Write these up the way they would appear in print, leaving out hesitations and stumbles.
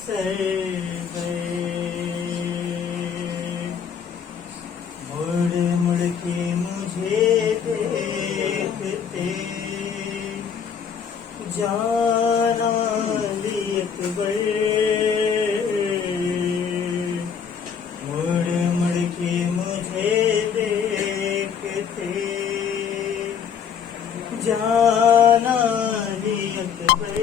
سر مڑ مڑ کے مجھے دیکھتے جانا علی اکبر مڑ مڑ کے مجھے دیکھتے جانا علی اکبر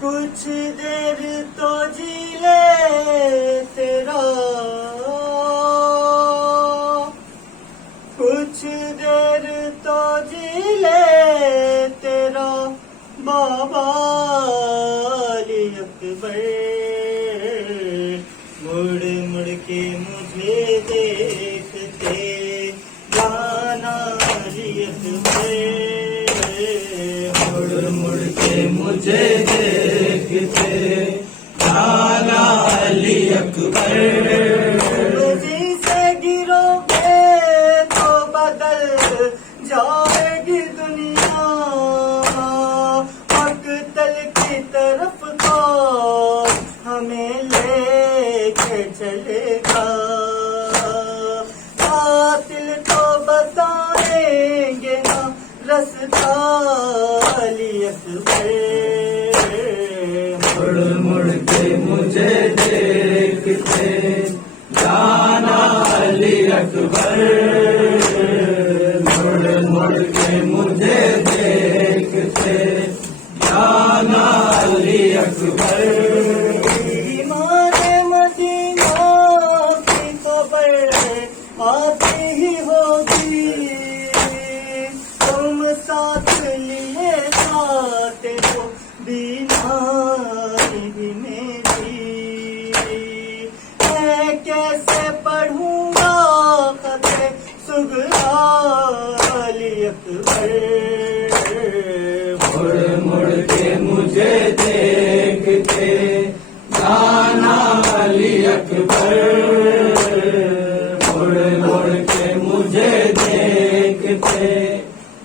کچھ دیر تو جی لے تیرا کچھ دیر تو جی لے تیرا بابا علی اکبر مڑ مڑ کے مجھے دیکھتے جانا علی اکبر مڑ مڑ کے مجھے دیکھتے جانا علی اکبر جی سے گرو گے تو بدل جائے گی دنیا مقتل کی طرف کو ہمیں لے کے چلے گا قاتل تو بتائیں گے نا رستہ علی اکبر مڑ مڑ کے مجھے دیکھتے جانا علی اکبر مڑ مڑ کے مجھے دیکھتے جانا علی اکبر ایمان مدینہ کی خبر آتی ہی ہوگی تم ساتھ لیے ساتھ ہو بیماری بھی میری میں کیسے پڑھوں گا خط سغرا علی اکبر مڑ مڑ کے مجھے دیکھتے جانا علی اکبر مڑ مڑ کے مجھے دیکھتے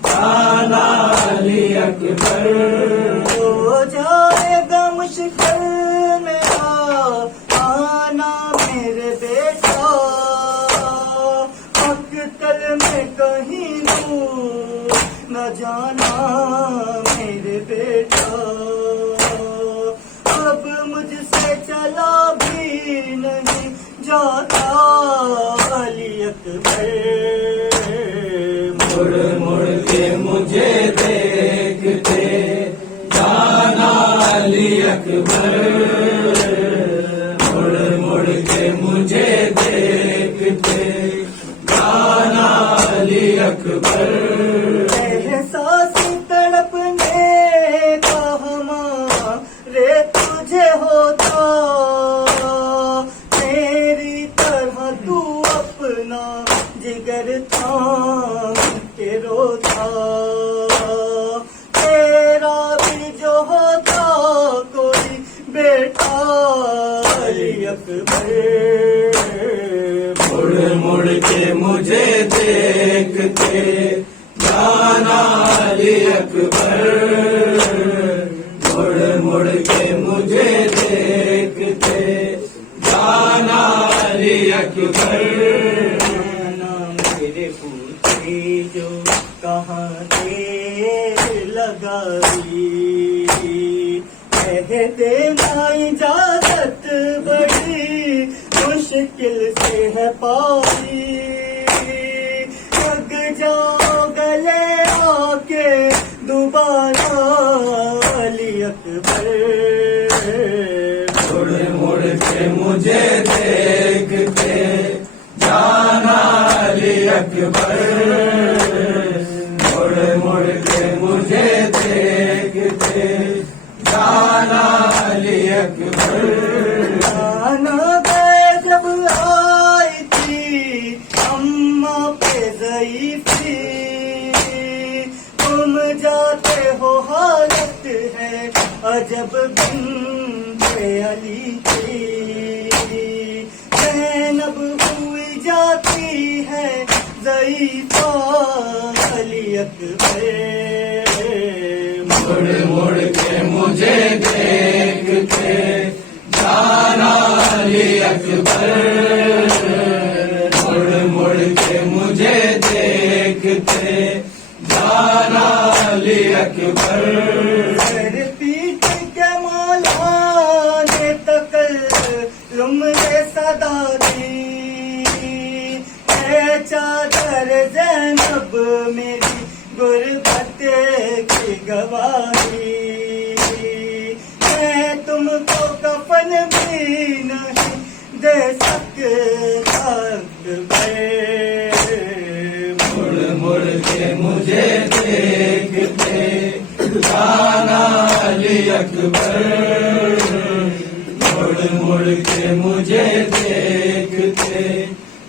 جانا علی اکبر ہو جائے گا مشکل میرا آنا میرے بیٹا مقتل میں کہیں دور نہ جانا میرے بیٹا اب مجھ سے چلا بھی نہیں جاتا علی اکبر مڑ مڑ کے مجھے دیکھتے جانا علی اکبر مڑ مڑ کے مجھے دیکھتے جانا علی اکبر احساس تڑپنے کا ہمارے تجھے ہوتا میری طرح تو اپنا جگر تھام کے روتا تیرا بھی جو ہوتا کوئی بیٹا علی اکبر مڑ مڑ کے مجھے دیکھتے جانا علی اکبر مڑ مڑ کے مجھے دیکھتے جانا علی اکبر میرے پوچھے جو کہاں دیر لگائی کہہ دینا اجازت بڑی مشکل سے ہے پائی لگ جاؤ گلے آ کے دوبارہ علی اکبر مڑ مڑ کے مجھے دیکھتے جانا علی اکبر مڑ مڑ کے مجھے دیکھتے جانا علی اکبر جانا جب آئی تھی اماں پہ ضعیفی تم جاتے ہو حالت ہے عجب بنت علی کی زینب ہوئی جاتی ہے ضعیفہ علی اکبر مڑ مڑ کے مجھے مجھے دیکھتے جانا علی اکبر، مڑ مڑ کے مجھے دیکھتے جانا علی اکبر، سر پیٹ کے مولا نے تکلم یہ صدا دی، اے چادر زینب میری غربت کی گواہی، میں تم کو کفن بھی نہیں دے سکتا اکبر، مڑ مڑ کے مجھے دیکھتے جانا علی اکبر، مڑ مڑ کے مجھے دیکھتے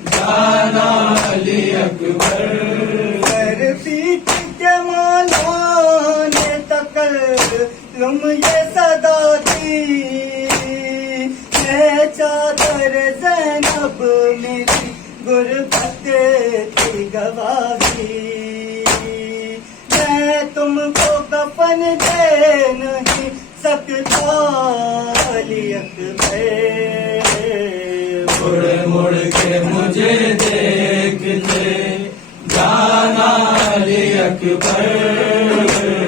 جانا علی اکبر، سر پیٹ کے مولا نے تکلم یہ صدا دی، اے چادر زینب میری غربت کی گواہی، میں تم کو کفن دے نہیں سکتا علی اکبر، مڑ مڑ کے مجھے دیکھتے جانا علی اکبر،